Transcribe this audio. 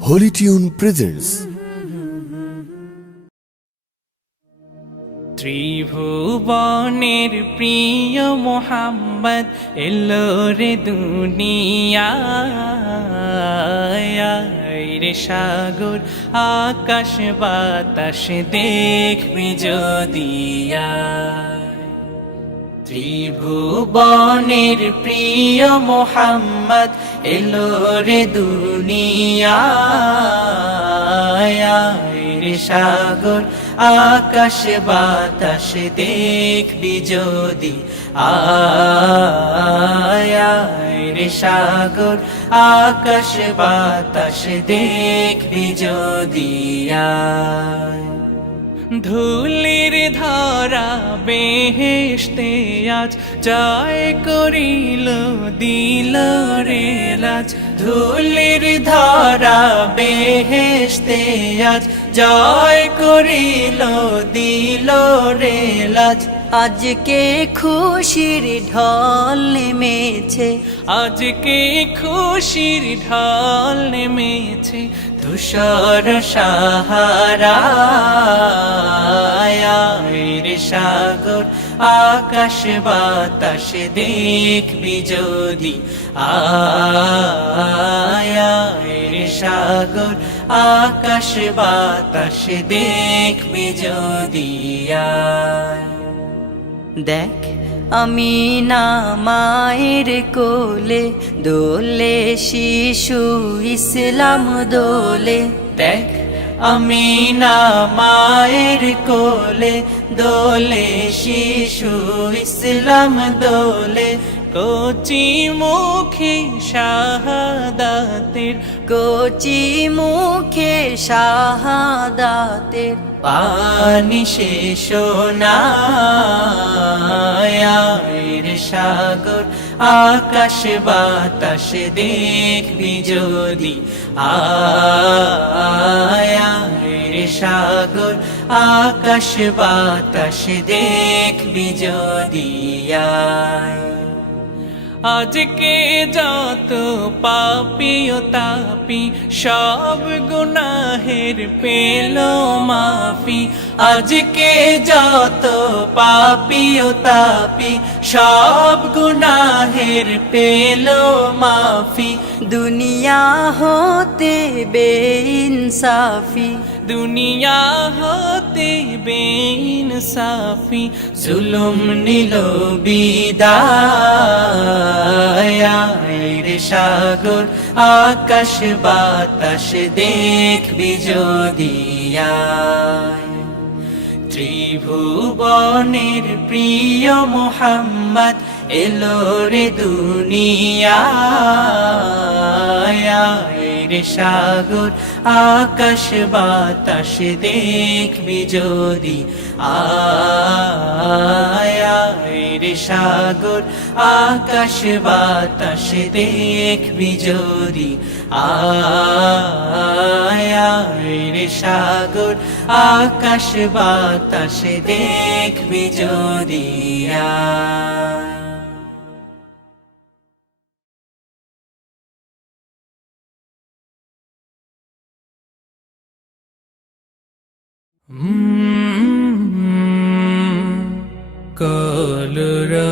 Holy Tune presents ত্রিভুবনের প্রিয় মোহাম্মদ এলো রে দুনিয়ায় রে সাগর আকাশ বাতাস দেখবি যদিয়া ত্রিভুবনের প্রিয় মোহাম্মদ এলো রে দুনিয়ায় রে সাগর আকাশ বাতাস দেখবি যদি আয় রে সাগর আকাশ বাতাস দেখবি যদি আয় ধুলির ধরা বেহেশতে আজ জয় করিল দিল রে লাজ ধুলির ধরা বেহেশতে আজ জয় করিল দিল রে লাজ আজকে খুশির ঢল নেমেছে, আজকে খুশির ঢল নেমেছে ধূসর সাহারায় রে সাগর আকাশ বাতাস দেখবি যদি আয় রে সাগর আকাশ বাতাস দেখবি যদি আয় দেখ আমি না মায়ের কোলে দোলে শিশু ইসলাম দোলে। দেখ আমি না মায়ের কোলে দোলে শিশু ইসলাম দোলে কচি মুখে শাহাদাতের কচি মুখে শাহাদাতের পানি শেষ রে সাগর আকাশ বাতাস দেখবি যদি আয় রে সাগর আকাশ বাতাস দেখবি যদি আয় আজকে যত পাপী ও তাপি সব গুনাহের পেল মাফি আজকে যত পাপী ও তাপি সব গুনাহের পেল মাফি দুনিয়া হতে বেইনসাফি দুনিয়া হতে বেইনসাফি জুলুম নিল বিদায় রে সাগর আকাশ বাতাস দেখবি যদি আয় ত্রিভুবনের প্রিয় মোহাম্মদ এলো রে দুনিয়ায় রে সাগর আকাশ বাতাস দেখবি যদি আয় রে সাগর আকাশ বাতাস দেখবি যদি আয় রে সাগর আকাশ বাতাস দেখবি যদি আয় কলরা